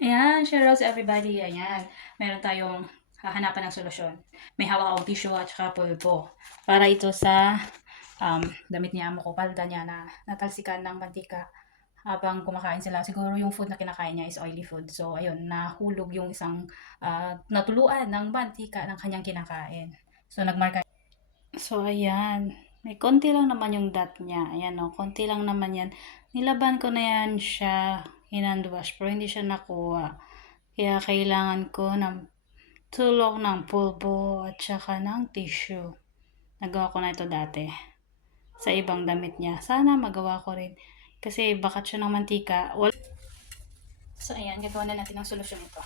Ayan, shoutout sa everybody. Ayan, meron tayong hahanapan ng solusyon. May hawak akong tissue at saka pulbo. Para ito sa damit niya mo ko, palda niya na natalsikan ng mantika habang kumakain sila. Siguro yung food na kinakain niya is oily food. So, ayun, nahulog yung isang natuluan ng mantika ng kanyang kinakain. So, nagmarka. So, ayan. May konti lang naman yung dot niya. Ayan o, konti lang naman yan. Nilaban ko na yan siya hand wash pero hindi siya nakuha. Kaya kailangan ko ng tulong ng pulbo at saka ng tissue. Nagawa ko na ito dati sa ibang damit niya. Sana magawa ko rin. Kasi bakat siya ng mantika. So, ayan. Gagawa na natin ang solusyon ito.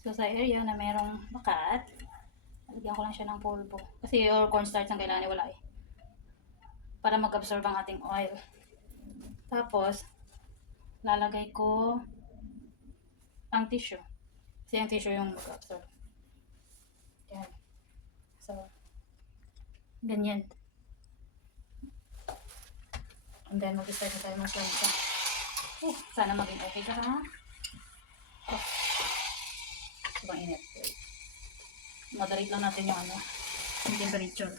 So, sa area na merong bakat, lagyan ko lang siya ng pulbo. Kasi or cornstarch ang kailangan wala eh. Para mag-absorb ang ating oil. Tapos, lalagay ko ang tissue. Kasi ang tissue yung mag-absorb. Yan. So, ganyan. And then, mag-start na tayo mag-plancha. Sana maging okay ka ha. Oh. Sobrang init. Moderate lang natin yung yung temperature.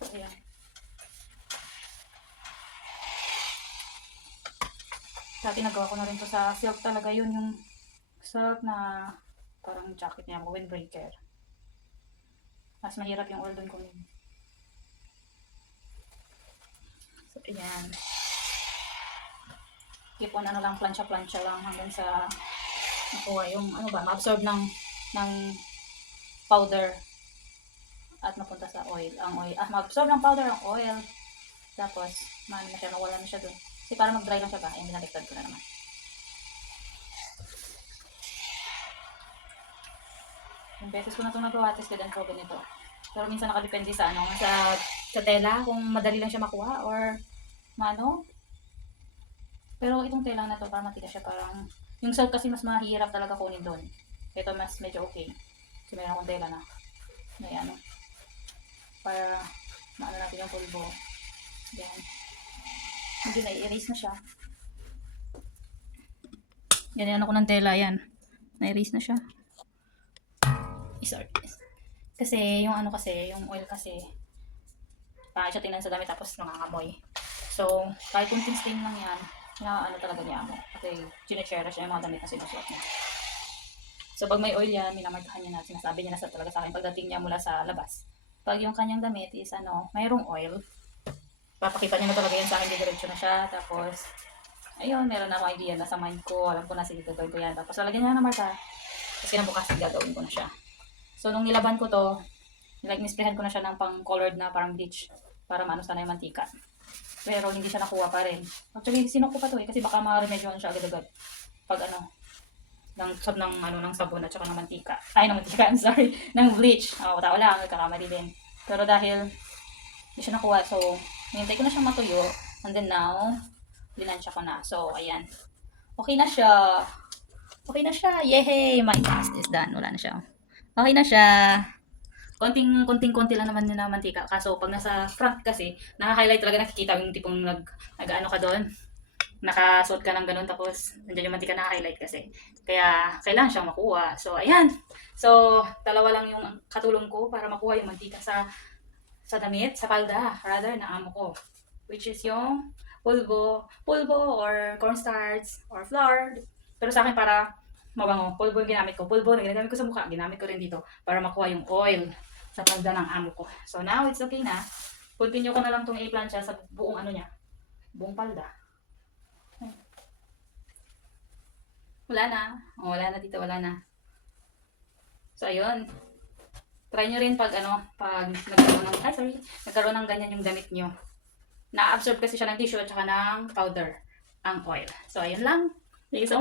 So, ayan. Dati nagawa ko na rin to sa silk talaga yun, yung silk na parang jacket niya, windbreaker. Mas mahirap yung oil doon kunin. So, ayan. Keep on lang, plancha-plancha lang hanggang sa nakuha yung ma-absorb ng powder at mapunta sa oil. Ma-absorb ng powder ang oil. Tapos, na siya, nawala na siya doon. Kasi para mag-dry lang siya ba, ay binaliktad ko na naman. Yung beses ko na ito nagawa, tested and proven ito. Pero minsan nakadepende sa sa tela, kung madali lang siya makuha or Pero itong tela na to, para matigas siya, parang yung silk kasi mas mahirap talaga kunin doon. Ito mas medyo okay. Kasi meron akong tela na may para maano natin yung pulbo. Yan. Medyo na-erase na siya. Ganyan ako ng tela, yan. Na-erase na siya. Sorry. Kasi yung yung oil kasi, pangit siya tingnan sa damit tapos nangangamoy. So, kahit kunting stain lang yan, talaga niya mo. Kasi ginechera siya yung mga damit na sinusuot niya. So, pag may oil yan, minamarkahan niya na, sinasabi niya na talaga sa akin pagdating niya mula sa labas. Pag yung kanyang damit is mayroong oil, papakita niya na talaga yan sa akin, diretso na siya. Tapos, ayun, meron na akong idea na sa mind ko, alam ko na sige, gagawin ko yan. Tapos, lalagyan niya na marka, kasi kinabukasan gagawin ko na siya. So, nung nilaban ko to, nisprayan ko na siya ng pang-colored na parang bleach para maano sana yung mantika. Pero hindi siya nakuha pa rin. Actually, sinok ko pa to kasi baka ma-remedyoan siya agad-agad. Pag ng sabon at saka ng mantika. Ay, ng mantika, I'm sorry. Ng bleach. Tao lang, nagkakamali din. Pero dahil hindi siya nakuha, so, hintay ko na siyang matuyo. And then now, linansya ko na. So, ayan. Okay na siya. Okay na siya. Yehey! My task is done. Wala na siya. Okay na siya. Konti lang naman na mantika. Kaso pag nasa front kasi, naka-highlight talaga, nakikita yung tipong nag-ano ka doon. Nakasuot ka ng ganun tapos nandiyan yung mantika naka-highlight kasi. Kaya kailangan siyang makuha. So ayan. So dalawa lang yung katulong ko para makuha yung mantika sa damit, sa palda, rather na amo ko. Which is yung pulbo or cornstarch or flour. Pero sa akin para mabango, pulbo yung ginamit ko. Pulbo na ginagamit ko sa mukha, ginamit ko rin dito para makuha yung oil sa palda ng amo ko. So now it's okay na. Continue ko na lang itong i-plancha sa buong buong palda. Wala na. Wala na dito, wala na. So ayun. Try nyo rin pag nagkaroon ng ganyan yung damit nyo. Na-absorb kasi siya ng tissue at saka ng powder, ang oil. So ayun lang. Thank you so much.